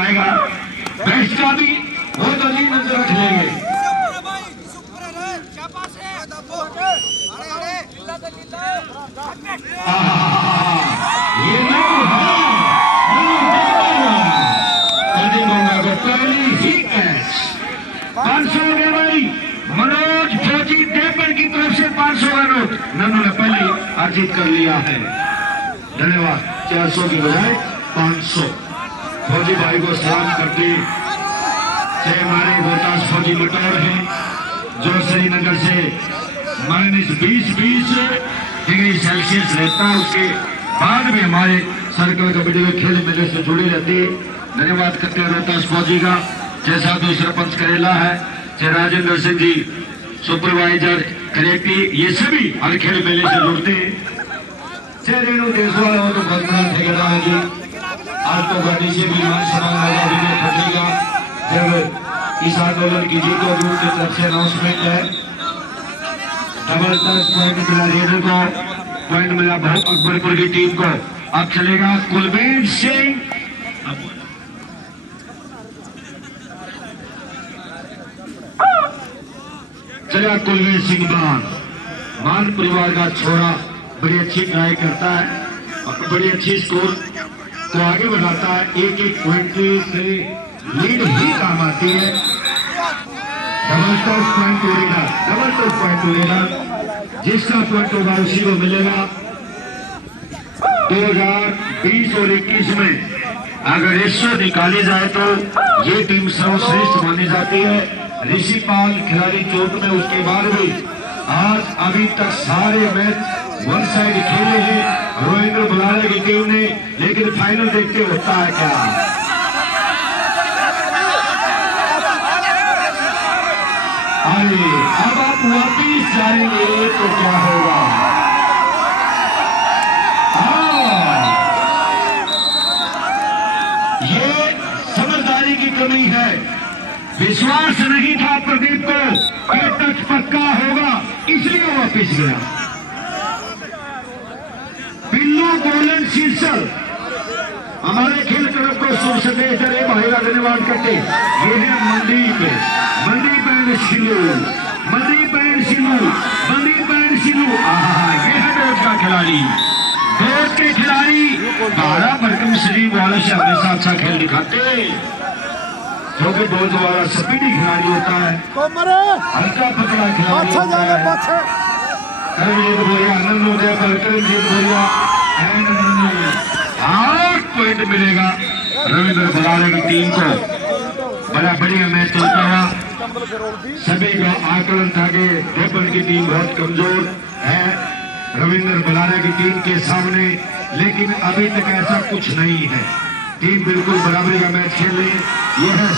आएगा। बेस्ट का भी बहुत अजीब नजर रख लेंगे। पहली ही कैच 500 हो गया भाई। मनोज फौजी देवबंद की तरफ से 500 का नोट नन्नू ने पहले अर्जित कर लिया है। धन्यवाद। 400 की बजाय 500। फौजी भाई को सलाम करके चाहे हमारे रोहतास फौजी मटौर है जो श्रीनगर से -20 डिग्री सेल्सियस रहता है, उसके बाद भी हमारे सर्कल कबड्डी के खेल मेले से जुड़े रहते हैं। धन्यवाद करते हैं रोहतास फौजी का। चाहे साधु सरपंच करेला है, चाहे राजेंद्र सिंह जी सुपरवाइजर करेक्टी, ये सभी हर खेल मेले से जुड़ते हैं। चाहे रेणु देशवाल हो तो बंदना ठेकेदार जी, आज तो गाड़ी से भी मान सम्मान फटेगा जब इस आंदोलन की जीतो ग्रुप की तरफ से अनाउंसमेंट है। डबल टच पॉइंट मिला रेणु को, पॉइंट मिला बहुत अकबरपुर की टीम को। अब चलेगा कुलबीर सिंह। चला कुलबीर सिंह मान परिवार का छोरा बड़ी अच्छी ट्राई करता है और बड़ी अच्छी स्कोर को आगे बढ़ाता है। एक पॉइंट से लीड ही काम आती है। डबल टच पॉइंट उड़ेगा, जिसका पॉइंट होगा उसी को मिलेगा। 2020 और 21 में अगर रेशो निकाली जाए तो ये टीम सर्वश्रेष्ठ मानी जाती है। ऋषिपाल खिलाड़ी चोट में, उसके बाद भी आज अभी तक सारे मैच वन साइड खेले हैं रोहिंद्र बुलारे की टीम ने, लेकिन फाइनल देखते होता है क्या। अरे अब आप वापिस जाएंगे तो क्या होगा। ये समझदारी की कमी है। विश्वास नहीं था प्रदीप को कि टच पक्का होगा, इसलिए वो वापिस गया। बिल्लू गोलन शीर्षल हमारे खेल क्लब को शुभ संदेश दे भाई का धन्यवाद करते। ये है मनदीप एंड सिलू। ये है डोज का खिलाड़ी। डोज के खिलाड़ी 12 भरकम शरीफ वालों से हमेशा अच्छा खेल दिखाते, क्योंकि डोज वाला स्पीडी खिलाड़ी होता है, हल्का पतला खिलाड़ी होता है। करमजीत बोलिया, नन्नोदय पर करमजीत बोलिया, 8 पॉइंट मिलेगा रविंद्र बुलारे की टीम को। बड़ा बढ़िया मैच चलता हुआ। सभी का आकलन था कि देवबंद की टीम बहुत कमजोर है रविंद्र बुलारे की टीम के सामने, लेकिन अभी तक ऐसा कुछ नहीं है। टीम बिल्कुल बराबरी का मैच खेल रही है। यह है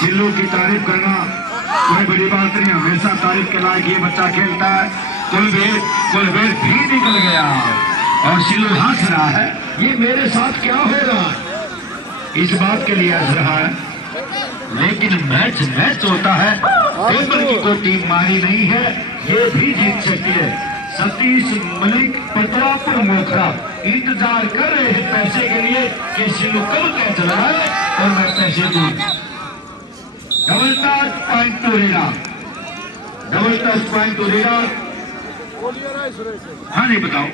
सिल्लू की तारीफ करना कोई बड़ी बात नहीं, हमेशा तारीफ के लायक ये बच्चा खेलता है। कुलबीर भी निकल गया और सिल्लू हंस रहा है, ये मेरे साथ क्या होगा, इस बात के लिए हंस रहा है। लेकिन मैच होता है। देवबंद की कोई टीम मारी नहीं है, ये भी जीत सकती है। सतीश मलिक पतवापुर मोखरा इंतजार कर रहे हैं पैसे के लिए कि सिल्लू कब कैच लगाए और मैं पैसे दूं। डबल टच पॉइंट टू रेडा। हाँ नहीं बताओ,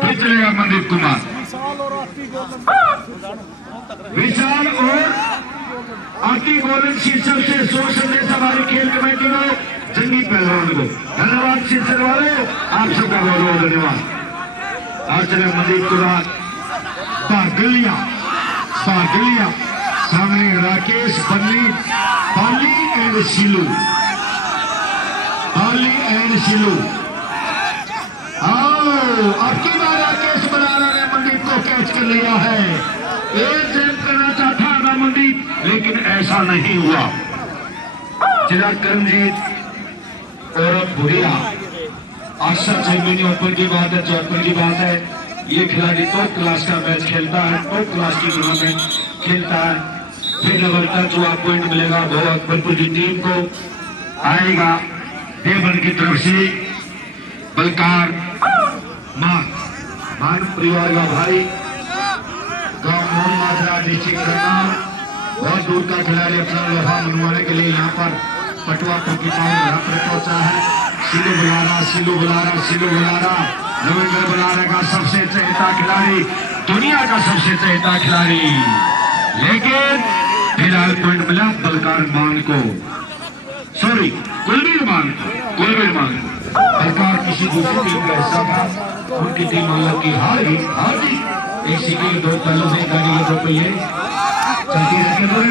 फिर चलेगा मनदीप कुमार। विशाल और आकी गोलन शीर्षक से शोर संदेश हमारी खेल कमेटी को, जंगी पहलवान को धन्यवाद। शीर्षक वाले आप सबका बहुत बहुत धन्यवाद। आज चले मनदीप कुमार। बागलिया सामने राकेश बाली एंड सिलू। आपकी बार राकेश बरारा ने मनदीप को कैच कर लिया है। एक जंप करना चाहता था मनदीप, लेकिन ऐसा नहीं हुआ। जिला करमजीत और भुरिया अक्सर चैंपियन ओपन की बात है, चौपन की बात है। ये खिलाड़ी टॉप क्लास का मैच खेलता है, टॉप क्लास की टूर्नामेंट खेलता है। फिर डबल टच हुआ, पॉइंट मिलेगा बहुत अकबरपुर की टीम को। आएगा देवबंद की तरफ से बलकार मान परिवार का भाई गांव राउंड मात्रा निश्चित करना। बहुत दूर का खिलाड़ी अपना लोहा मनवाने के लिए यहाँ पर पटवा की पहुंचा है। सिलू बुलारा रविंद्र बुलारा का सबसे चहेता खिलाड़ी, दुनिया का सबसे चहेता खिलाड़ी, लेकिन फिलहाल पॉइंट मिला बलकार मान को, सॉरी कुलवीर मान को। बलकार किसी दूसरी टीम का हिस्सा था, उनकी टीम वालों की हार गई। एक सिक्के दो पहलों से गाड़ी के 2 पहिए चलती रहती है।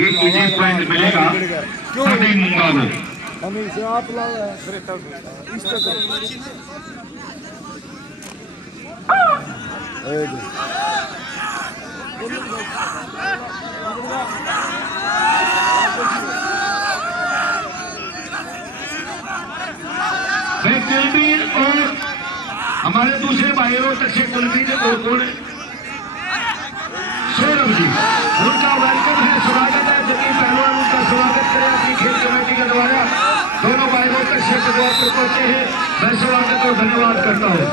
ये इजी पॉइंट मिलेगा प्रदीप मुंगा को। कुलवीर और हमारे दूसरे भाइयों तक से कुलवीर और कौन है? सौरभ जी, उनका वेलकम है, स्वागत है। जमीन पहलवान उनका स्वागत करें अपनी खेल कमेटी के द्वारा। दोनों भाइयों तक से द्वार पर पहुंचे हैं, मैं स्वागत और धन्यवाद करता हूँ।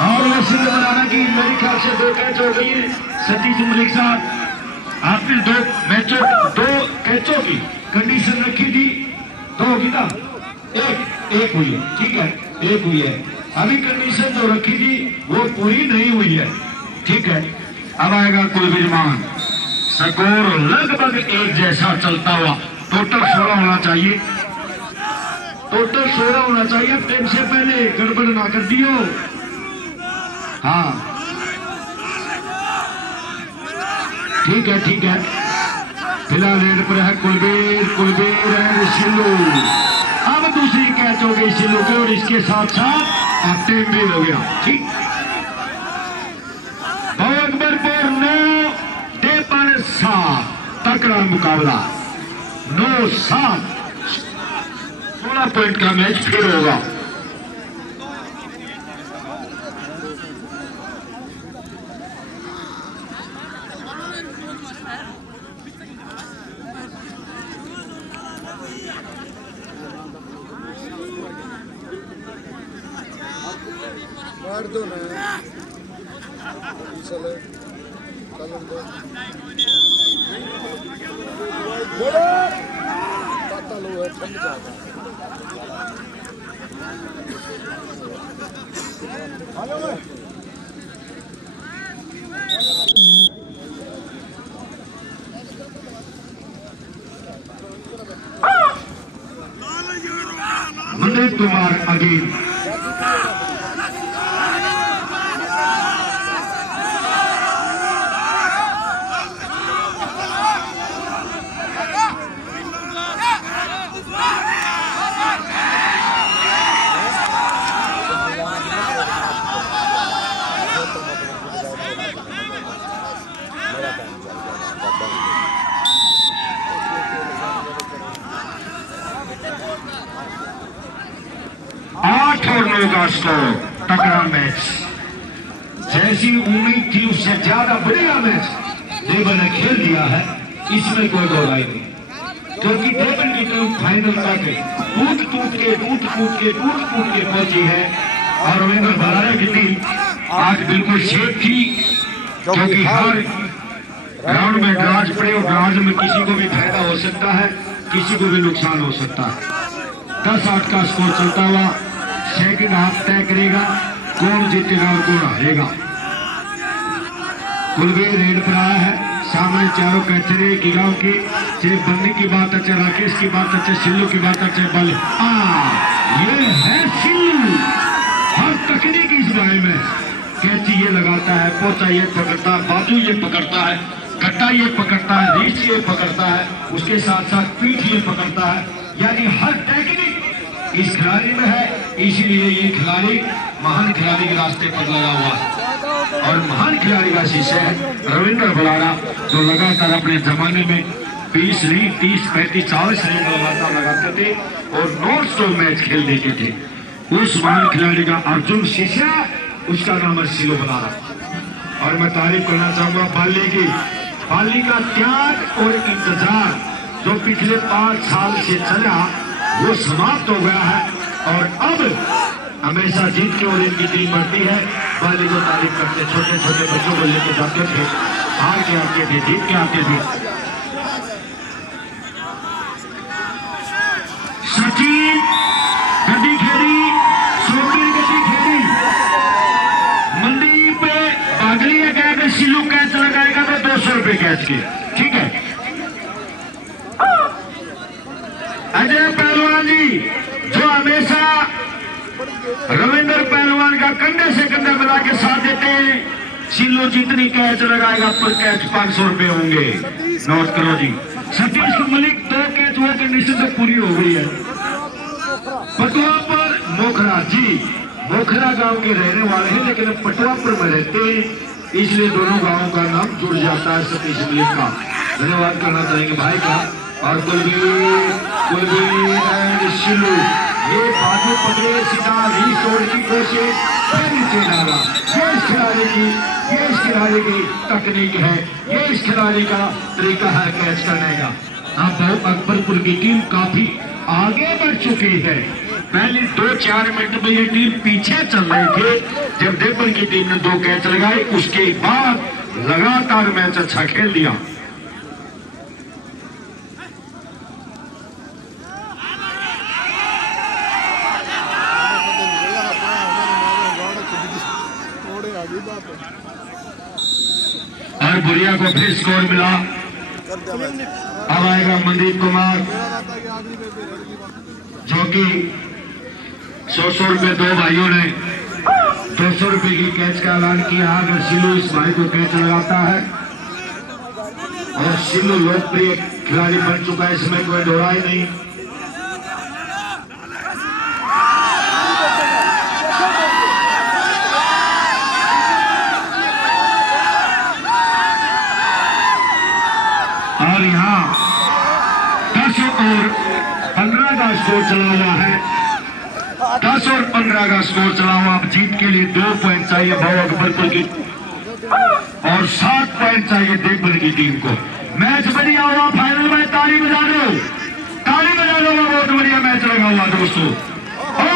और वसीम बनाना की मेरे ख्याल से 2 कैच हो गई है। सतीश मलिक साहब, आपने 2 कैचों की कंडीशन रखी थी, 2 होगी ना, एक हुई है, ठीक है, 1 हुई है। अभी कंडीशन जो रखी थी वो पूरी नहीं हुई है, ठीक है। अब आएगा कुलवीर मान। स्कोर लगभग एक जैसा चलता हुआ, टोटल 16 होना चाहिए, टोटल 16 होना चाहिए। टाइम से पहले गड़बड़ ना कर दियो। हाँ ठीक है। फिलहाल रेड पर है कुलवीर है सिल्लू। अब दूसरी कैच हो गई सिल्लू की और इसके साथ अब टाइम भी हो गया, ठीक। अकबरपुर 9 पर 7 तकड़ा मुकाबला, 9-7, 16 पॉइंट का मैच फिर होगा। मार दो ना चलो पता लो है ठंड जाता मनोज कुमार अगेन। अगस्त तगड़ा मैच, जैसी उम्मीद थी उससे ज्यादा बढ़िया मैच देवन ने खेल दिया है, इसमें कोई दो राय नहीं। क्योंकि देवन की टीम फाइनल तक टूट के पहुंची है और रविंद्र भलारे की टीम आज बिल्कुल सेफ थी, क्योंकि हर राउंड में ड्राज पड़े और ड्राज में किसी को भी फायदा हो सकता है, किसी को भी नुकसान हो सकता है। 10-8 का स्कोर चलता हुआ सेकंड हाफ तय करेगा कौन जीतेगा और कौन हारेगा। कुलवीर रेड पर आया है, सामने चारों कचरे की गांव की, चाहे बन्नी की बात है, चाहे राकेश की बात है, चाहे सिल्लू की बात है, चाहे बल ये है सिल्लू। हर तकनीक इस भाई में, कैची ये लगाता है, पोचा ये पकड़ता है, बाजू ये पकड़ता है, कट्टा ये पकड़ता है, रीच ये पकड़ता है, उसके साथ साथ पीठ ये पकड़ता है, यानी हर टेक्निक इस खिलाड़ी में है। इसलिए ये खिलाड़ी महान खिलाड़ी के रास्ते पर लगा हुआ है और महान खिलाड़ी का शिष्य है रविंद्र भलारा, जो लगातार अपने जमाने में 20 नहीं 30, 35, 40 रन लगातार लगाते थे और नॉन स्टॉप मैच खेल देते थे। उस महान खिलाड़ी का अर्जुन शिष्य, उसका नाम है सिलो भलारा। और मैं तारीफ करना चाहूंगा बाली का त्याग और इंतजार जो पिछले 5 साल से चला वो समाप्त हो गया है और अब हमेशा जीत के और इनकी टीम बढ़ती है। वाली को तारीफ करते, छोटे छोटे बच्चों को लेके जाते थे, हार के आते थे, जीत के आते थे। सचिन गड्डी खेली, सोमवीर गड्डी खेली, मंदी पे बागली है, कह सिलू कैच लगाएगा तो 200 रुपए कैच के, ठीक है। अजय पहलवान जी जो हमेशा रविंद्र पहलवान का कंधे से कंधा मिला के साथ देते हैं, सिल्लू जितनी कैच लगाएगा पर कैच 500 रुपए होंगे, नोट करो जी। सतीश मलिक 2 कैच हुआ कंडीशन तो पूरी हो गई है। पटुआ पर मोखरा जी, मोखरा गांव के रहने वाले हैं लेकिन पटुआपुर में रहते हैं, इसलिए दोनों गांवों का नाम जुड़ जाता है सतीश मलिक का। धन्यवाद करना चाहेंगे भाई का। और कुलवीर एंड सिल्लू ये बाजू पकड़े, सीधा रीसोड़ की कोशिश, फिर नीचे डाला। ये इस खिलाड़ी की तकनीक है, ये इस खिलाड़ी का तरीका है कैच करने का। अब अकबरपुर की टीम काफी आगे बढ़ चुकी है। पहले 2-4 मिनट में ये टीम पीछे चल रहे थे, जब देवबंद की टीम ने 2 कैच लगाए, उसके बाद लगातार मैच अच्छा खेल दिया। और बुरिया को फिर स्कोर मिला। अब आएगा मनदीप कुमार जो कि 100 रुपए 2 भाइयों ने 200 रुपए की कैच का ऐलान किया। अगर सिल्लू इस भाई को कैच लगाता है और सिल्लू लोकप्रिय खिलाड़ी बन चुका है, इसमें कोई दोहरा ही नहीं। और यहाँ 10 और 15 का स्कोर चला हुआ है, 10 और 15 का स्कोर चला हुआ। अब जीत के लिए 2 पॉइंट चाहिए भाव अकबरपुर की और 7 पॉइंट चाहिए देवबंद की टीम को। मैच बढ़िया हुआ, फाइनल में ताली बजा दो, ताली बजा दो, बहुत बढ़िया मैच लगा हुआ दोस्तों। ओ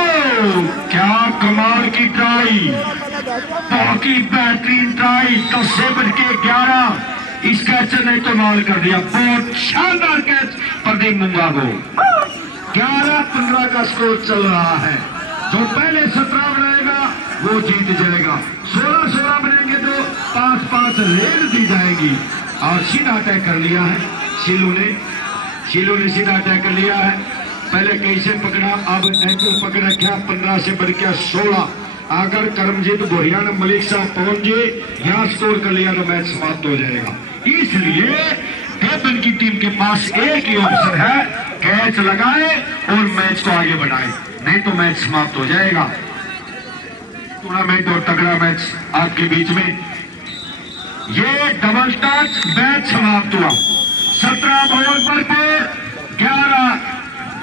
क्या कमाल की ट्राई, बहुत ही बेहतरीन ट्राई, 10 से बढ़ के 11 इस कैचर ने कमाल कर दिया। बहुत शानदार कैच प्रदीप मुंगा को। 11-15 का स्कोर चल रहा है। जो पहले 17 बनाएगा वो जीत जाएगा, 16-16 बनेंगे तो 5-5 रेल दी जाएगी। और सीधा अटैक कर लिया है सिल्लू ने सीधा अटैक कर लिया है। पहले कैसे पकड़ा, अब एंकल पकड़ रखा, 15 से बढ़ गया 16। अगर करमजीत बोरिया ने मलिक साहब पहुंच गए, यहाँ स्कोर कर लिया तो मैच समाप्त हो जाएगा। इसलिए देवबंद की टीम के पास एक ही ऑप्शन है, कैच लगाए और मैच को आगे बढ़ाए, नहीं तो मैच समाप्त हो जाएगा। टूर्नामेंट और तगड़ा मैच आपके बीच में, ये डबल टच मैच समाप्त हुआ। 17 अकबरपुर, 11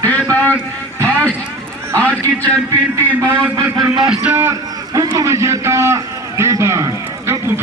देवबंद। फर्स्ट आज की चैंपियन टीम अकबरपुर मास्टर, उप विजेता देवबंद। कपूर